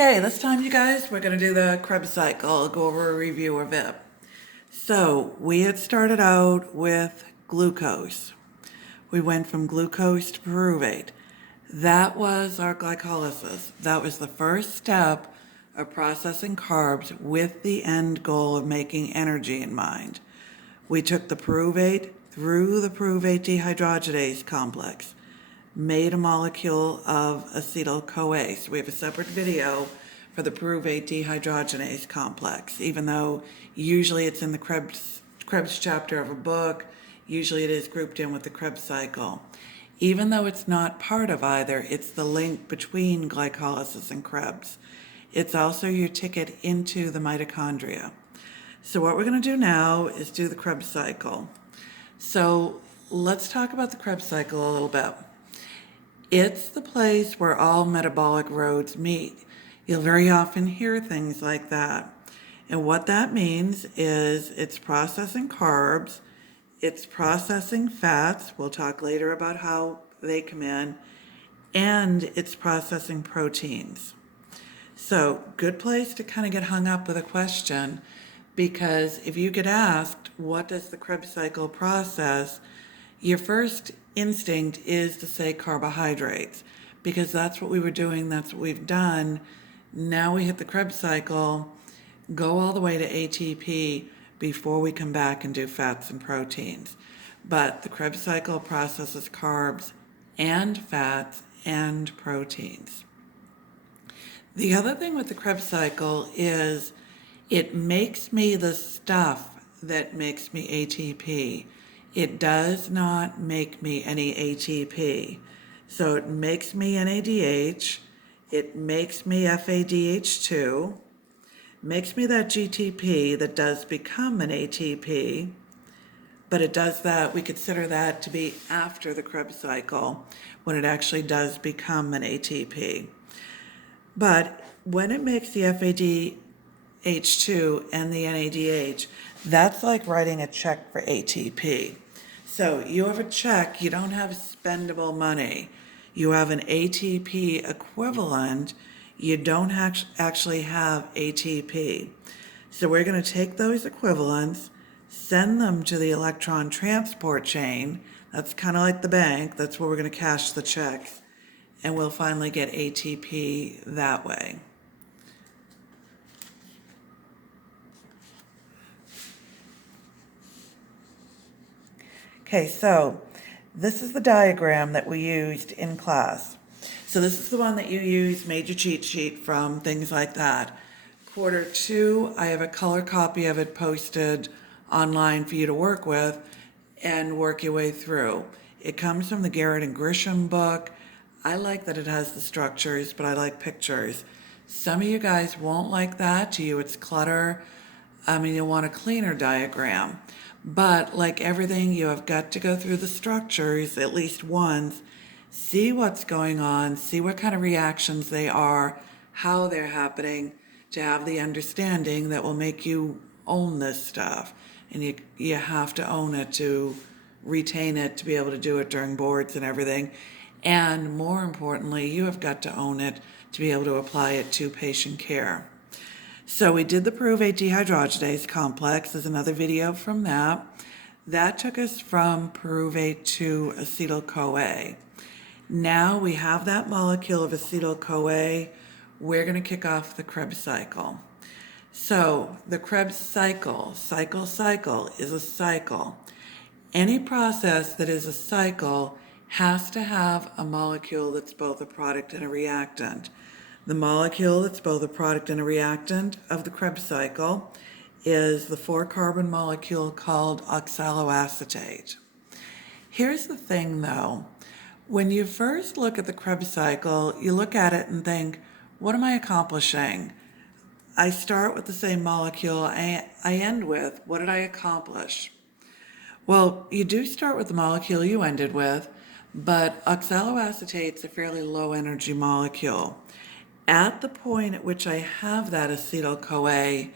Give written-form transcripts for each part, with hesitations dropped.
Okay, this time, you guys, we're going to do the Krebs cycle. I'll go over a review of it. So, we had started out with glucose. We went from glucose to pyruvate. That was our glycolysis. That was the first step of processing carbs with the end goal of making energy in mind. We took the pyruvate through the pyruvate dehydrogenase complex, made a molecule of acetyl-CoA. So we have a separate video for the pyruvate dehydrogenase complex, even though usually it's in the Krebs chapter of a book, usually it is grouped in with the Krebs cycle. Even though it's not part of either, it's the link between glycolysis and Krebs. It's also your ticket into the mitochondria. So what we're going to do now is do the Krebs cycle. So let's talk about the Krebs cycle a little bit. It's the place where all metabolic roads meet. You'll very often hear things like that. And what that means is it's processing carbs, it's processing fats, we'll talk later about how they come in, and it's processing proteins. So, good place to kind of get hung up with a question, because if you get asked, what does the Krebs cycle process, your first instinct is to say carbohydrates, because that's what we were doing, that's what we've done. Now we hit the Krebs cycle, go all the way to ATP before we come back and do fats and proteins. But the Krebs cycle processes carbs and fats and proteins. The other thing with the Krebs cycle is it makes me the stuff that makes me ATP. It does not make me any ATP. So it makes me NADH, it makes me FADH2, makes me that GTP that does become an ATP, but it does that, we consider that to be after the Krebs cycle, when it actually does become an ATP. But when it makes the FADH2 and the NADH, that's like writing a check for ATP. So you have a check, you don't have spendable money. You have an ATP equivalent, you don't actually have ATP. So we're going to take those equivalents, send them to the electron transport chain. That's kind of like the bank. That's where we're going to cash the checks. And we'll finally get ATP that way. Okay, so this is the diagram that we used in class. So this is the one that you use, made your cheat sheet from, things like that. Quarter 2, I have a color copy of it posted online for you to work with and work your way through. It comes from the Garrett and Grisham book. I like that it has the structures, but I like pictures. Some of you guys won't like that. To you, it's clutter. You'll want a cleaner diagram. But like everything, you have got to go through the structures at least once, see what's going on, see what kind of reactions they are, how they're happening, to have the understanding that will make you own this stuff. And you have to own it to retain it, to be able to do it during boards and everything. And more importantly, you have got to own it to be able to apply it to patient care. So we did the pyruvate dehydrogenase complex. There's another video from that. That took us from pyruvate to acetyl-CoA. Now we have that molecule of acetyl-CoA. We're going to kick off the Krebs cycle. So the Krebs cycle is a cycle. Any process that is a cycle has to have a molecule that's both a product and a reactant. The molecule that's both a product and a reactant of the Krebs cycle is the 4-carbon molecule called oxaloacetate. Here's the thing though, when you first look at the Krebs cycle, you look at it and think, what am I accomplishing? I start with the same molecule, I end with, what did I accomplish? Well, you do start with the molecule you ended with, but oxaloacetate is a fairly low energy molecule. At the point at which I have that acetyl-CoA,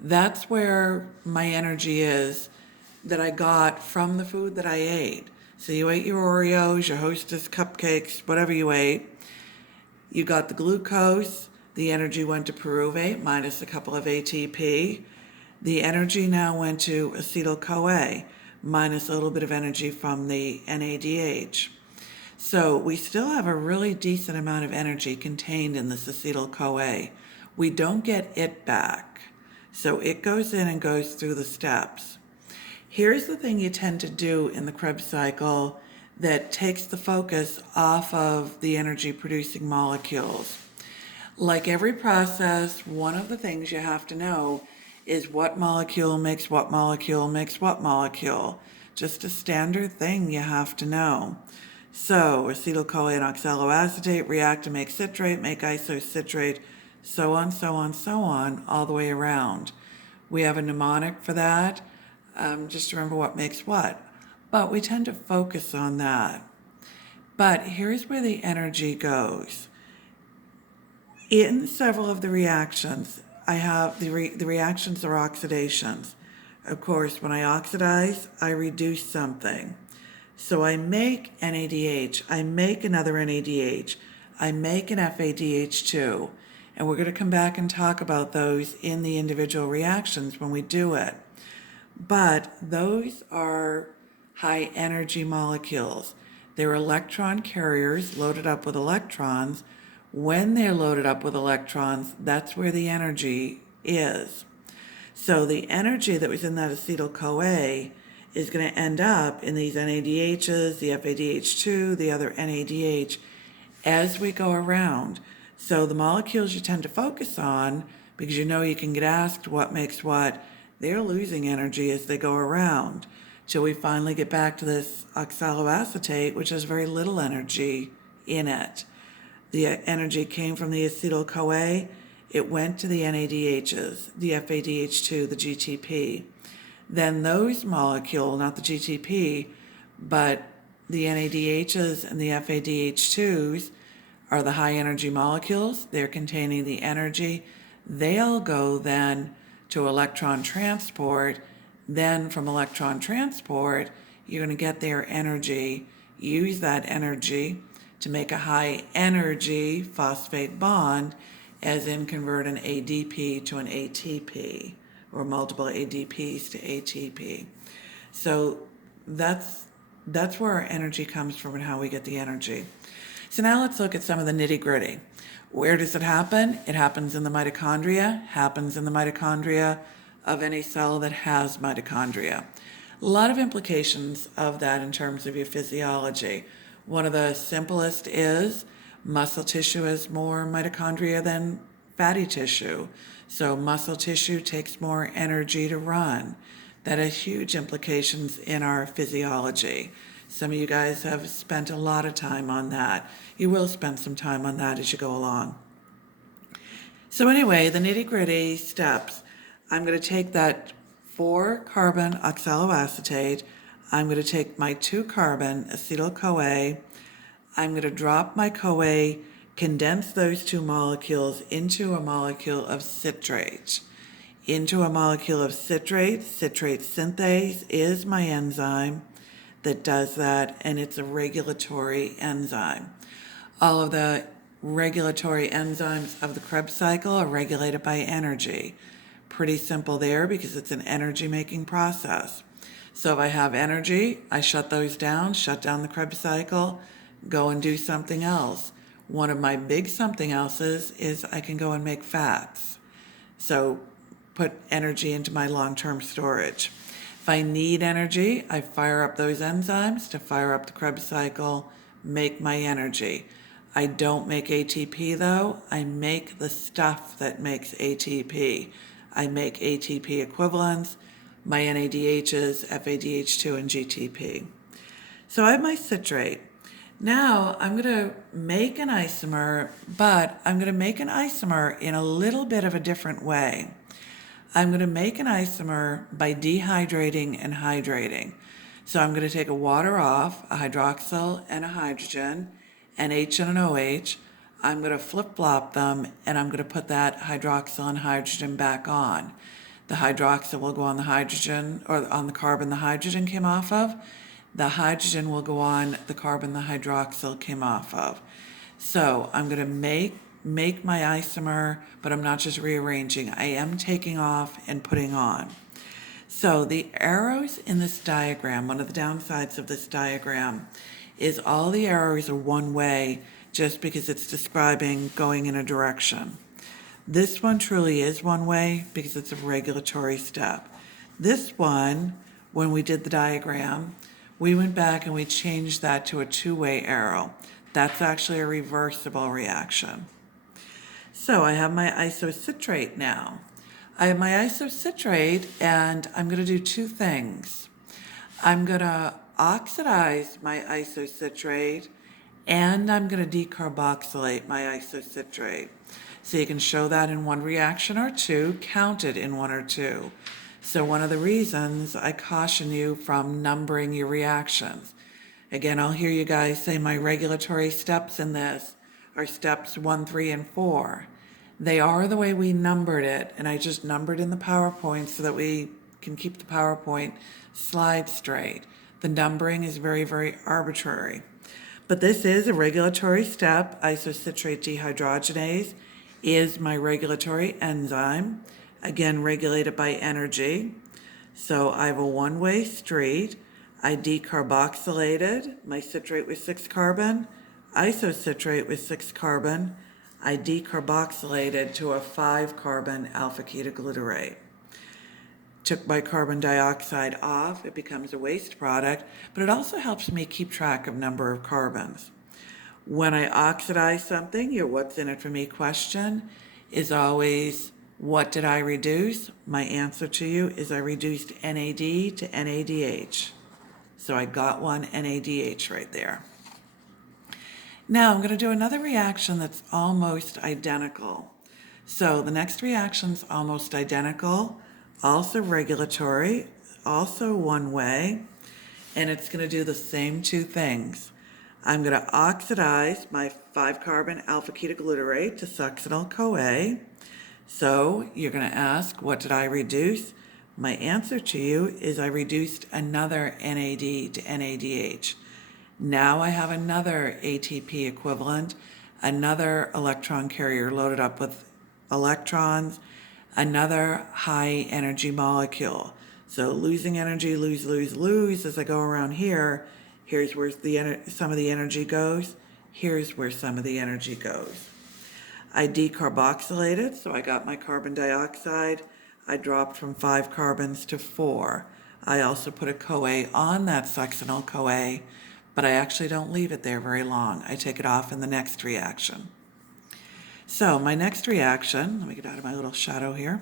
that's where my energy is that I got from the food that I ate. So you ate your Oreos, your Hostess cupcakes, whatever you ate. You got the glucose, The energy went to pyruvate minus a couple of ATP. The energy now went to acetyl-CoA minus a little bit of energy from the NADH. So we still have a really decent amount of energy contained in this acetyl-CoA. We don't get it back. So it goes in and goes through the steps. Here's the thing you tend to do in the Krebs cycle that takes the focus off of the energy producing molecules. Like every process, one of the things you have to know is what molecule makes what molecule makes what molecule. Just a standard thing you have to know. So acetyl-CoA and oxaloacetate react to make citrate, make isocitrate, so on, so on, so on, all the way around. We have a mnemonic for that, just to remember what makes what. But we tend to focus on that. But here's where the energy goes. In several of the reactions, I have the reactions are oxidations. Of course, when I oxidize, I reduce something. So I make NADH, I make another NADH, I make an FADH2, and we're going to come back and talk about those in the individual reactions when we do it. But those are high energy molecules. They're electron carriers loaded up with electrons. When they're loaded up with electrons, that's where the energy is. So the energy that was in that acetyl-CoA is going to end up in these NADHs, the FADH2, the other NADH, as we go around. So the molecules you tend to focus on, because you know you can get asked what makes what, they're losing energy as they go around, till we finally get back to this oxaloacetate, which has very little energy in it. The energy came from the acetyl-CoA, it went to the NADHs, the FADH2, the GTP. Then those molecules, not the GTP, but the NADHs and the FADH2s are the high energy molecules. They're containing the energy. They'll go then to electron transport. Then from electron transport, you're going to get their energy, use that energy to make a high energy phosphate bond, as in convert an ADP to an ATP, or multiple ADPs to ATP. So that's where our energy comes from and how we get the energy. So now let's look at some of the nitty-gritty. Where does it happen? It happens in the mitochondria, happens in the mitochondria of any cell that has mitochondria. A lot of implications of that in terms of your physiology. One of the simplest is muscle tissue has more mitochondria than fatty tissue. So muscle tissue takes more energy to run. That has huge implications in our physiology. Some of you guys have spent a lot of time on that. You will spend some time on that as you go along. So anyway, the nitty-gritty steps. I'm going to take that 4-carbon oxaloacetate. I'm going to take my 2-carbon acetyl-CoA. I'm going to drop my CoA, condense those two molecules into a molecule of citrate. Into a molecule of citrate. Citrate synthase is my enzyme that does that, and it's a regulatory enzyme. All of the regulatory enzymes of the Krebs cycle are regulated by energy. Pretty simple there because it's an energy-making process. So if I have energy, I shut those down, shut down the Krebs cycle, go and do something else. One of my big something else's is I can go and make fats. So put energy into my long-term storage. If I need energy, I fire up those enzymes to fire up the Krebs cycle, make my energy. I don't make ATP though, I make the stuff that makes ATP. I make ATP equivalents, my NADHs, FADH2, and GTP. So I have my citrate. Now I'm going to make an isomer, but I'm going to make an isomer in a little bit of a different way. I'm going to make an isomer by dehydrating and hydrating. So I'm going to take a water off, a hydroxyl and a hydrogen, an H and an OH. I'm going to flip-flop them, and I'm going to put that hydroxyl and hydrogen back on. The hydroxyl will go on the hydrogen, or on the carbon the hydrogen came off of. The hydrogen will go on the carbon the hydroxyl came off of. So I'm going to make make my isomer, but I'm not just rearranging. I am taking off and putting on. So the arrows in this diagram, one of the downsides of this diagram, is all the arrows are one way just because it's describing going in a direction. This one truly is one way because it's a regulatory step. This one, when we did the diagram, we went back and we changed that to a two-way arrow. That's actually a reversible reaction. So I have my isocitrate now. I have my isocitrate and I'm going to do two things. I'm going to oxidize my isocitrate and I'm going to decarboxylate my isocitrate. So you can show that in one reaction or two, count it in one or two. So one of the reasons I caution you from numbering your reactions. Again, I'll hear you guys say my regulatory steps in this are steps 1, 3, and 4. They are the way we numbered it, and I just numbered in the PowerPoint so that we can keep the PowerPoint slide straight. The numbering is very, very arbitrary. But this is a regulatory step. Isocitrate dehydrogenase is my regulatory enzyme, again regulated by energy. So I have a one-way street. I decarboxylated my citrate with 6 carbon, isocitrate with 6 carbon. I decarboxylated to a 5 carbon alpha ketoglutarate. Took my carbon dioxide off, it becomes a waste product, but it also helps me keep track of number of carbons. When I oxidize something, your what's in it for me question is always, what did I reduce? My answer to you is I reduced NAD to NADH. So I got one NADH right there. Now I'm going to do another reaction that's almost identical. So the next reaction's almost identical, also regulatory, also one way, and it's going to do the same two things. I'm going to oxidize my 5 carbon alpha ketoglutarate to succinyl-CoA. So you're going to ask, what did I reduce? My answer to you is I reduced another NAD to NADH. Now I have another ATP equivalent, another electron carrier loaded up with electrons, another high energy molecule. So losing energy, lose, lose, lose. As I go around here, here's where some of the energy goes. Here's where some of the energy goes. I decarboxylated, so I got my carbon dioxide. I dropped from 5 carbons to 4. I also put a CoA on that succinyl-CoA, but I actually don't leave it there very long. I take it off in the next reaction. So my next reaction, let me get out of my little shadow here.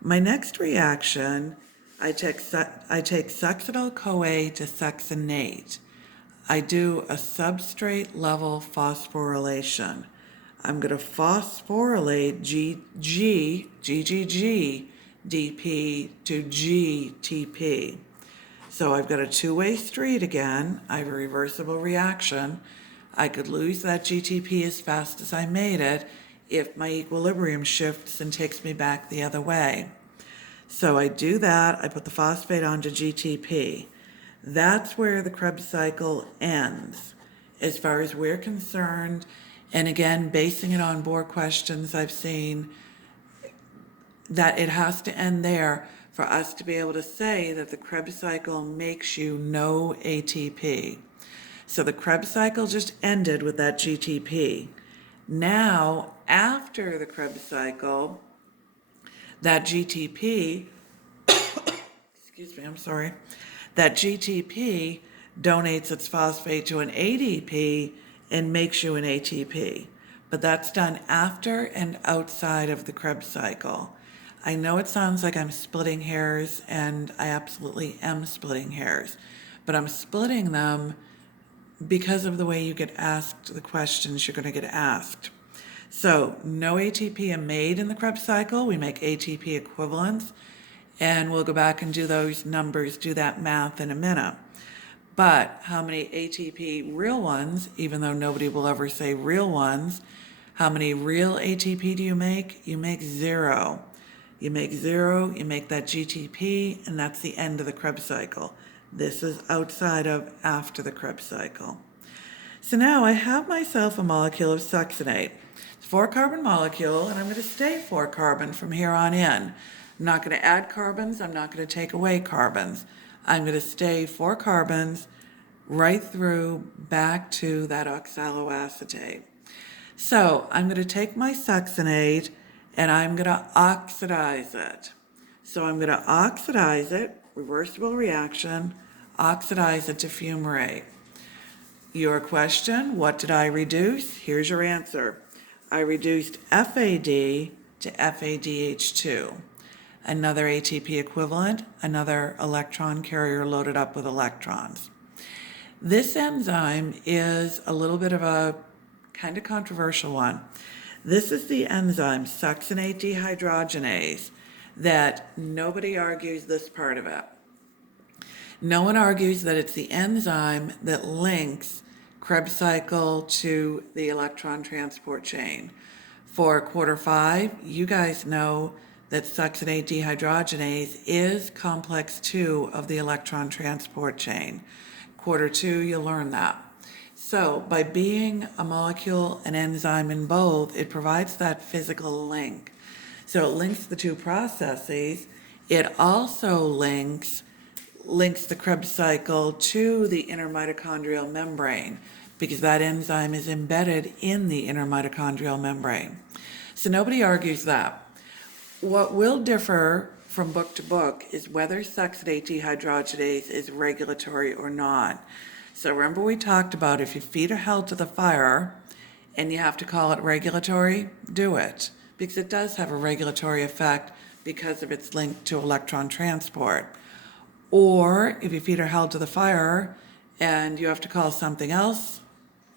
My next reaction, I take succinyl-CoA to succinate. I do a substrate level phosphorylation. I'm going to phosphorylate GGG-DP to GTP. So I've got a two-way street again. I have a reversible reaction. I could lose that GTP as fast as I made it if my equilibrium shifts and takes me back the other way. So I do that. I put the phosphate onto GTP. That's where the Krebs cycle ends, as far as we're concerned. And again, basing it on board questions I've seen, that it has to end there for us to be able to say that the Krebs cycle makes you no ATP. So the Krebs cycle just ended with that GTP. Now, after the Krebs cycle, that GTP, excuse me, I'm sorry, that GTP donates its phosphate to an ADP and makes you an ATP. But that's done after and outside of the Krebs cycle. I know it sounds like I'm splitting hairs, and I absolutely am splitting hairs, but I'm splitting them because of the way you get asked the questions you're going to get asked. So no ATP are made in the Krebs cycle. We make ATP equivalents, and we'll go back and do those numbers, do that math in a minute. But how many ATP real ones, even though nobody will ever say real ones, how many real ATP do you make? You make 0. You make 0, you make that GTP, and that's the end of the Krebs cycle. This is outside of after the Krebs cycle. So now I have myself a molecule of succinate. 4-carbon molecule, and I'm going to stay 4 carbon from here on in. I'm not going to add carbons. I'm not going to take away carbons. I'm going to stay 4 carbons right through back to that oxaloacetate. So I'm going to take my succinate and I'm going to oxidize it. So I'm going to oxidize it, reversible reaction, oxidize it to fumarate. Your question, what did I reduce? Here's your answer. I reduced FAD to FADH2. Another ATP equivalent, another electron carrier loaded up with electrons. This enzyme is a little bit of a kind of controversial one. This is the enzyme succinate dehydrogenase that nobody argues this part of it. No one argues that it's the enzyme that links Krebs cycle to the electron transport chain. For quarter 5, you guys know that succinate dehydrogenase is complex 2 of the electron transport chain. Quarter 2, you'll learn that. So by being a molecule, an enzyme in both, it provides that physical link. So it links the two processes. It also links the Krebs cycle to the inner mitochondrial membrane because that enzyme is embedded in the inner mitochondrial membrane. So nobody argues that. What will differ from book to book is whether succinate dehydrogenase is regulatory or not. So remember we talked about if your feet are held to the fire and you have to call it regulatory, do it. Because it does have a regulatory effect because of its link to electron transport. Or if your feet are held to the fire and you have to call something else,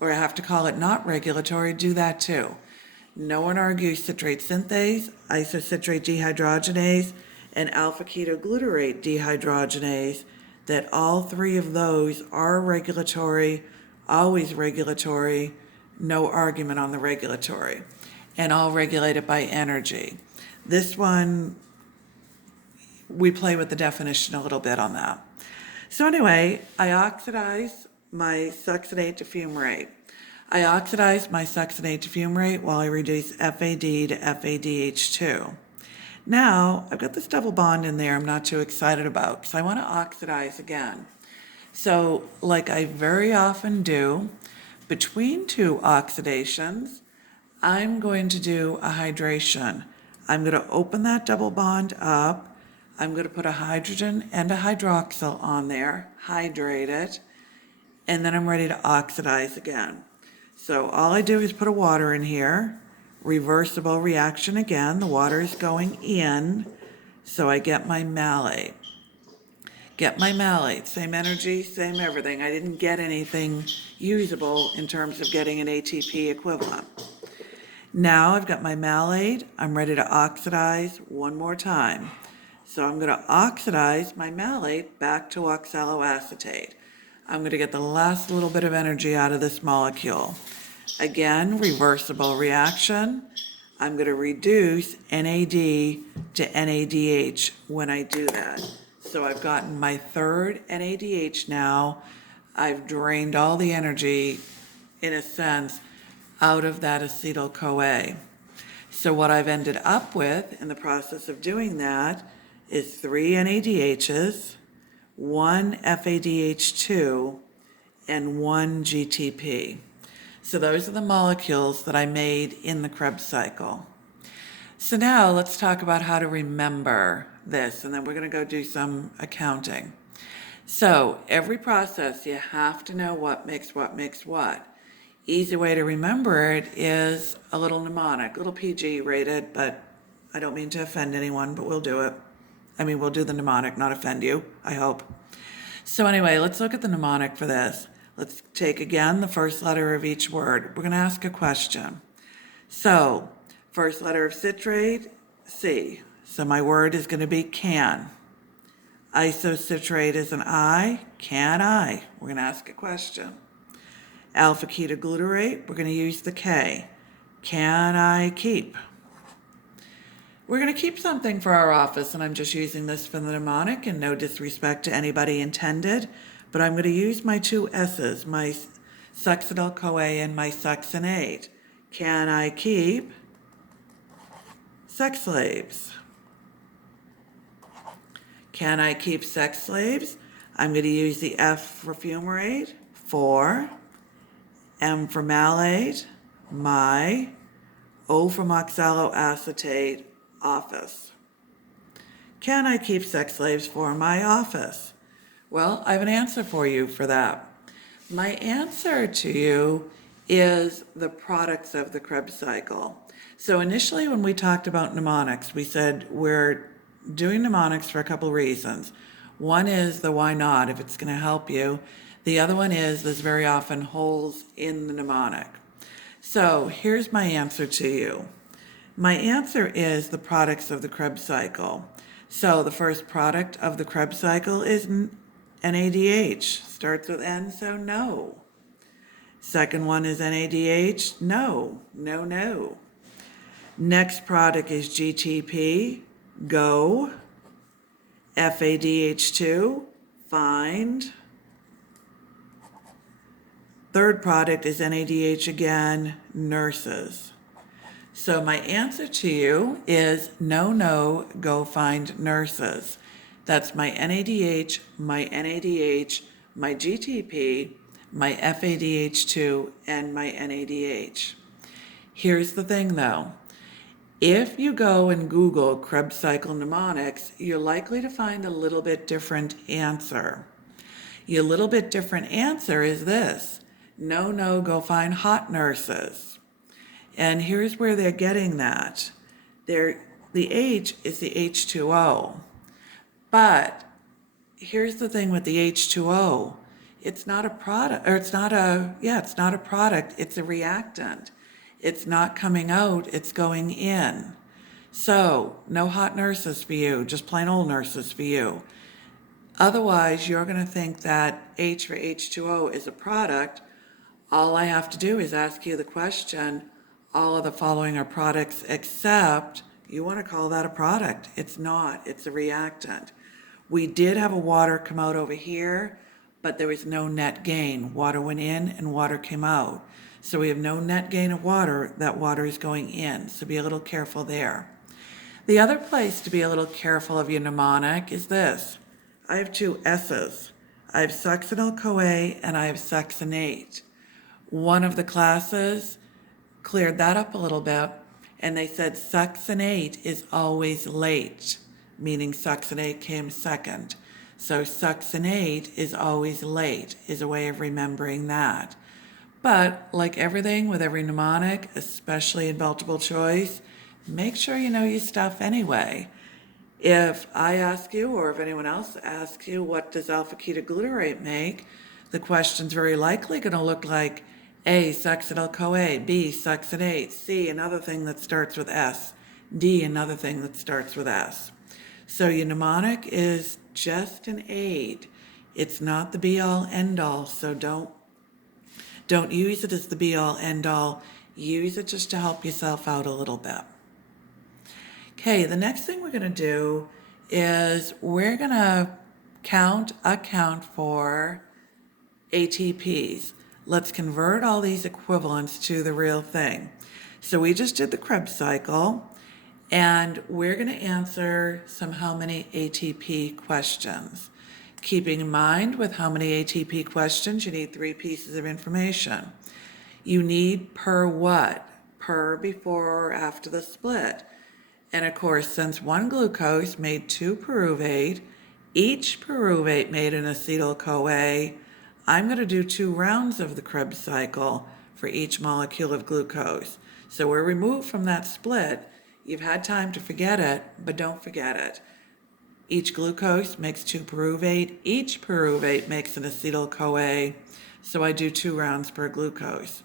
or have to call it not regulatory, do that too. No one argues citrate synthase, isocitrate dehydrogenase, and alpha-ketoglutarate dehydrogenase, that all 3 of those are regulatory, always regulatory, no argument on the regulatory, and all regulated by energy. This one, we play with the definition a little bit on that. So anyway, I oxidize my succinate to fumarate. I oxidize my succinate to fumarate while I reduce FAD to FADH2. Now, I've got this double bond in there I'm not too excited about because I want to oxidize again. So, like I very often do, between 2 oxidations, I'm going to do a hydration. I'm going to open that double bond up. I'm going to put a hydrogen and a hydroxyl on there, hydrate it, and then I'm ready to oxidize again. So all I do is put a water in here, reversible reaction again, the water is going in, so I get my malate. Same energy, same everything. I didn't get anything usable in terms of getting an ATP equivalent. Now I've got my malate, I'm ready to oxidize one more time. So I'm going to oxidize my malate back to oxaloacetate. I'm going to get the last little bit of energy out of this molecule. Again, reversible reaction. I'm going to reduce NAD to NADH when I do that. So I've gotten my 3rd NADH now. I've drained all the energy, in a sense, out of that acetyl-CoA. So what I've ended up with in the process of doing that is 3 NADHs, 1 FADH2, and 1 GTP. So those are the molecules that I made in the Krebs cycle. So now let's talk about how to remember this, and then we're going to go do some accounting. So every process, you have to know what makes what. Easy way to remember it is a little mnemonic, a little PG rated, but I don't mean to offend anyone, but we'll do it. We'll do the mnemonic, not offend you, I hope. So anyway, let's look at the mnemonic for this. Let's take again the first letter of each word. We're going to ask a question. So, first letter of citrate, C. So my word is going to be can. Isocitrate is an I, can I? We're going to ask a question. Alpha-ketoglutarate, we're going to use the K. Can I keep? We're going to keep something for our office, and I'm just using this for the mnemonic, and no disrespect to anybody intended, but I'm going to use my 2 S's, my succinyl-CoA and my succinate. Can I keep sex slaves? Can I keep sex slaves? I'm going to use the F for fumarate, for, M for malate, my, O for oxaloacetate, office. Can I keep sex slaves for my office? Well, I have an answer for you for that. My answer to you is the products of the Krebs cycle. So initially when we talked about mnemonics, we said we're doing mnemonics for a couple reasons. One is the why not, if it's going to help you. The other one is there's very often holes in the mnemonic. So here's my answer to you. My answer is the products of the Krebs cycle. So the first product of the Krebs cycle is NADH. Starts with N, so no. Second one is NADH, no, no, no. Next product is GTP, go. FADH2, find. Third product is NADH again, nurses. So my answer to you is no, no, go find nurses. That's my NADH, my GTP, my FADH2, and my NADH. Here's the thing though. If you go and Google Krebs cycle mnemonics, you're likely to find a little bit different answer. Your little bit different answer is this. No, no, go find hot nurses. And here's where they're getting that. The H is the H2O. But here's the thing with the H2O. It's not a product, or it's not a product, it's a reactant. It's not coming out, it's going in. So, no hot nurses for you, just plain old nurses for you. Otherwise, you're going to think that H for H2O is a product. All I have to do is ask you the question, all of the following are products except you want to call that a product. It's not, it's a reactant. We did have a water come out over here, but there was no net gain. Water went in and water came out. So we have no net gain of water, that water is going in. So be a little careful there. The other place to be a little careful of your mnemonic is this. I have two S's. I have succinyl-CoA and I have succinate. One of the classes cleared that up a little bit and they said succinate is always late, meaning succinate came second. So succinate is always late is a way of remembering that. But like everything with every mnemonic, especially in multiple choice, make sure you know your stuff anyway. If I ask you, or if anyone else asks you, what does alpha-ketoglutarate make? The question's very likely going to look like A, succinyl-CoA, B, succinate, C, another thing that starts with S, D, another thing that starts with S. So your mnemonic is just an aid. It's not the be-all, end-all, so don't use it as the be-all, end-all. Use it just to help yourself out a little bit. Okay, the next thing we're going to do is we're going to account for ATPs. Let's convert all these equivalents to the real thing. So we just did the Krebs cycle, and we're going to answer some how many ATP questions. Keeping in mind with how many ATP questions, you need 3 pieces of information. You need per what? Per before or after the split. And of course, since one glucose made 2 pyruvate, each pyruvate made an acetyl-CoA, I'm going to do 2 rounds of the Krebs cycle for each molecule of glucose. So we're removed from that split. You've had time to forget it, but don't forget it. Each glucose makes 2 pyruvate. Each pyruvate makes an acetyl-CoA. So I do 2 rounds per glucose.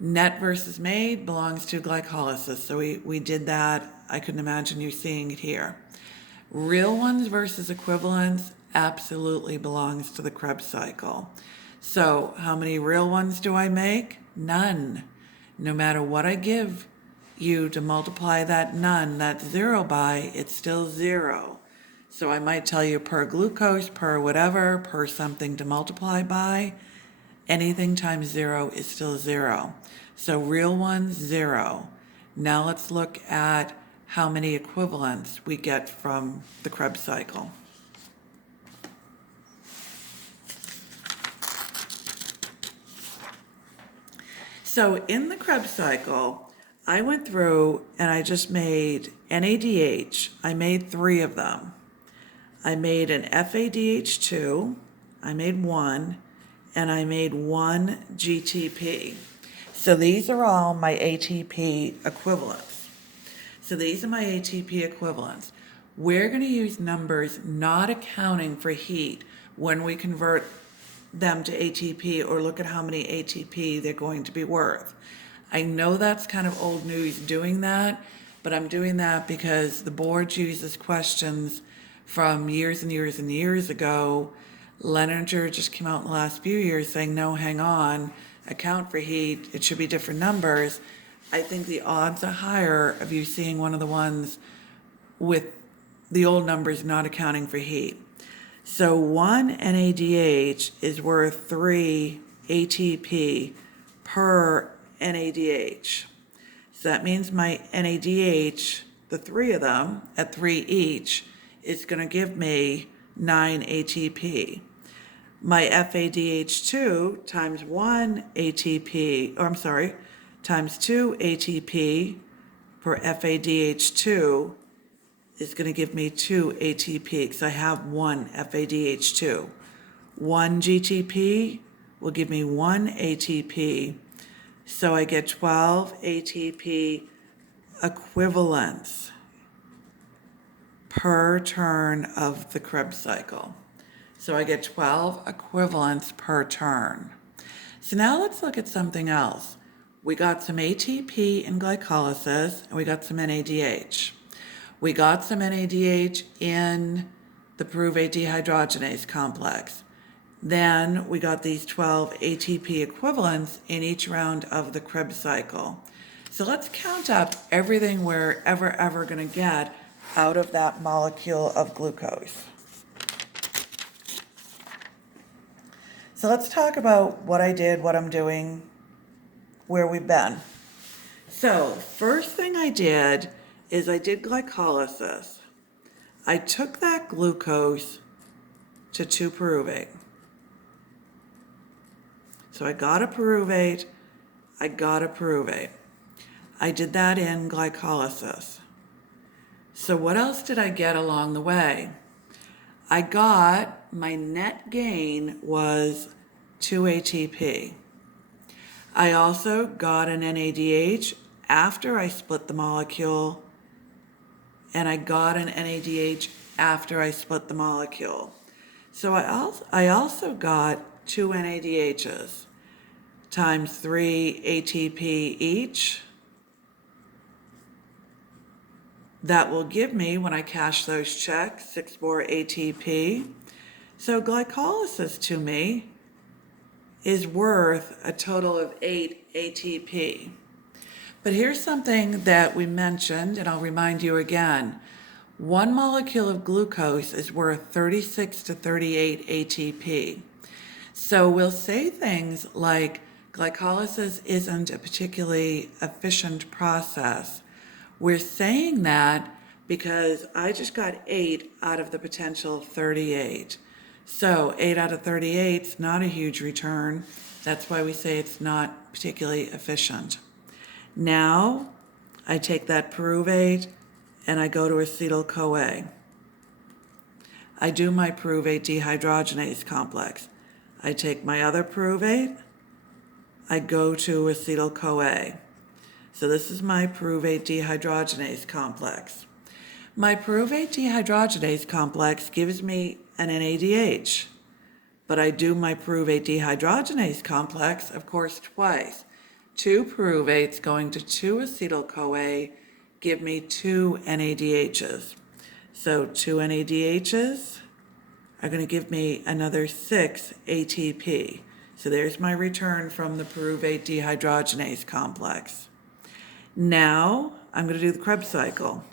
Net versus made belongs to glycolysis. So we did that. I couldn't imagine you seeing it here. Real ones versus equivalents absolutely belongs to the Krebs cycle. So how many real ones do I make? None. No matter what I give you to multiply that none, that 0 by, it's still 0. So I might tell you per glucose, per whatever, per something to multiply by, Anything times 0 is still 0. So real ones, 0. Now let's look at how many equivalents we get from the Krebs cycle. So in the Krebs cycle, I went through and I just made NADH. I made 3 of them. I made an FADH2, I made 1, and I made 1 GTP. So these are all my ATP equivalents. So these are my ATP equivalents. We're going to use numbers not accounting for heat when we convert them to ATP or look at how many ATP they're going to be worth. I know that's kind of old news doing that, but I'm doing that because the board uses questions from years and years and years ago. Leninger just came out in the last few years saying, no, hang on, account for heat, it should be different numbers. I think the odds are higher of you seeing one of the ones with the old numbers not accounting for heat. So 1 NADH is worth 3 ATP per NADH. So that means my NADH, the 3 of them at 3 each, is going to give me 9 ATP. My FADH2 times 1 ATP, times 2 ATP per FADH2 is going to give me 2 ATP because I have 1 FADH2. 1 GTP will give me 1 ATP. So I get 12 ATP equivalents per turn of the Krebs cycle. So I get 12 equivalents per turn. So now let's look at something else. We got some ATP in glycolysis and we got some NADH. We got some NADH in the pyruvate dehydrogenase complex. Then we got these 12 ATP equivalents in each round of the Krebs cycle. So let's count up everything we're ever going to get out of that molecule of glucose. So let's talk about what I did, what I'm doing, where we've been. So first thing I did is I did glycolysis. I took that glucose to 2-pyruvate. So I got a pyruvate, I did that in glycolysis. So what else did I get along the way? I got, my net gain was 2 ATP. I also got an NADH after I split the molecule, and I got an NADH after I split the molecule. So I also got 2 NADHs times 3 ATP each. That will give me, when I cash those checks, 6 more ATP. So glycolysis to me is worth a total of 8 ATP. But here's something that we mentioned, and I'll remind you again. 1 molecule of glucose is worth 36 to 38 ATP. So we'll say things like glycolysis isn't a particularly efficient process. We're saying that because I just got 8 out of the potential 38. So 8 out of 38 is not a huge return. That's why we say it's not particularly efficient. Now I take that pyruvate and I go to acetyl-CoA. I do my pyruvate dehydrogenase complex. I take my other pyruvate, I go to acetyl-CoA. So this is my pyruvate dehydrogenase complex. My pyruvate dehydrogenase complex gives me an NADH, but I do my pyruvate dehydrogenase complex, of course, twice. 2 pyruvates going to 2 acetyl-CoA give me 2 NADHs. So 2 NADHs are going to give me another 6 ATP. So there's my return from the pyruvate dehydrogenase complex. Now I'm going to do the Krebs cycle.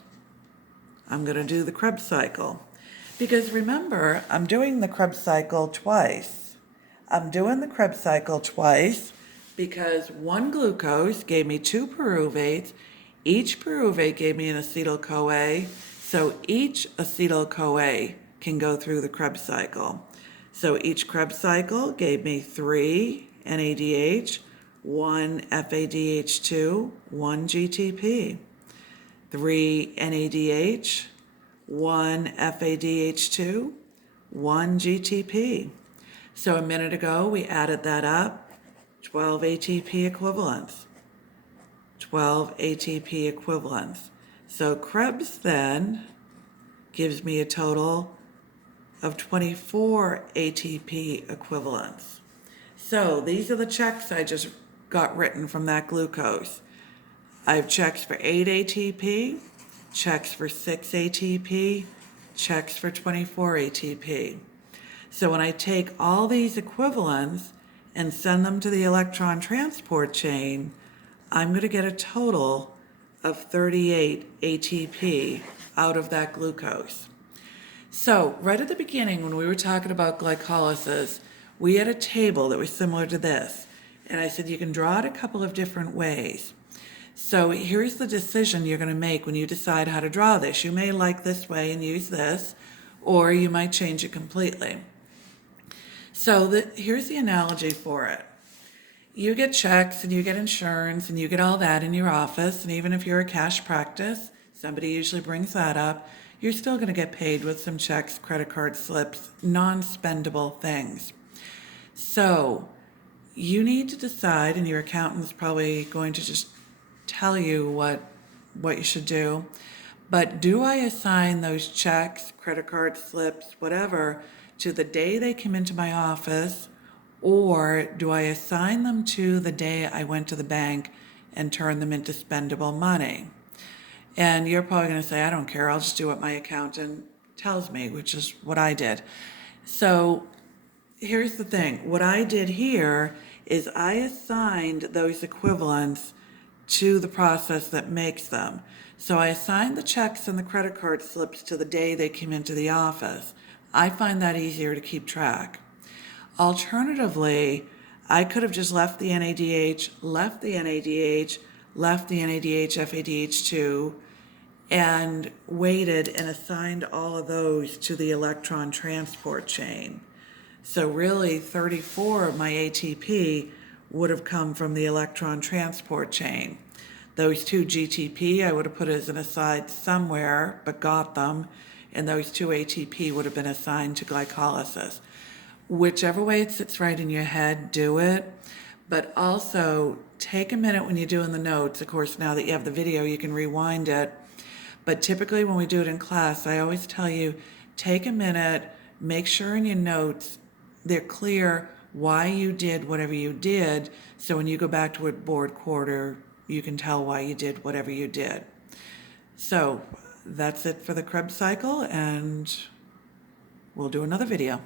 Because remember, I'm doing the Krebs cycle twice. I'm doing the Krebs cycle twice because one glucose gave me two pyruvates. Each pyruvate gave me an acetyl-CoA, so each acetyl-CoA can go through the Krebs cycle. So each Krebs cycle gave me 3 NADH, 1 FADH2, 1 GTP. 3 NADH, 1 FADH2, 1 GTP. So a minute ago, we added that up, 12 ATP equivalents. 12 ATP equivalents. So Krebs then gives me a total of 24 ATP equivalents. So these are the checks I just got written from that glucose. I have checks for 8 ATP, checks for 6 ATP, checks for 24 ATP. So when I take all these equivalents and send them to the electron transport chain, I'm going to get a total of 38 ATP out of that glucose. So right at the beginning when we were talking about glycolysis, we had a table that was similar to this. And I said you can draw it a couple of different ways. So here's the decision you're going to make when you decide how to draw this. You may like this way and use this, or you might change it completely. So here's the analogy for it. You get checks and you get insurance and you get all that in your office, and even if you're a cash practice, somebody usually brings that up, you're still going to get paid with some checks, credit card slips, non-spendable things. So you need to decide, and your accountant's probably going to just tell you what you should do, but do I assign those checks, credit card slips, whatever, to the day they come into my office, or do I assign them to the day I went to the bank and turned them into spendable money? And you're probably going to say, I don't care, I'll just do what my accountant tells me, which is what I did. So here's the thing. What I did here is I assigned those equivalents to the process that makes them. So I assigned the checks and the credit card slips to the day they came into the office. I find that easier to keep track. Alternatively, I could have just left the NADH, left the NADH, left the NADH, FADH2, and waited and assigned all of those to the electron transport chain. So really 34 of my ATP would have come from the electron transport chain. Those 2 GTP I would have put as an aside somewhere, but got them, and those 2 ATP would have been assigned to glycolysis. Whichever way it sits right in your head, do it. But also take a minute when you're doing the notes. Of course, now that you have the video, you can rewind it. But typically when we do it in class, I always tell you, take a minute, make sure in your notes they're clear why you did whatever you did, so when you go back to a board quarter, you can tell why you did whatever you did. So that's it for the Krebs cycle, and we'll do another video.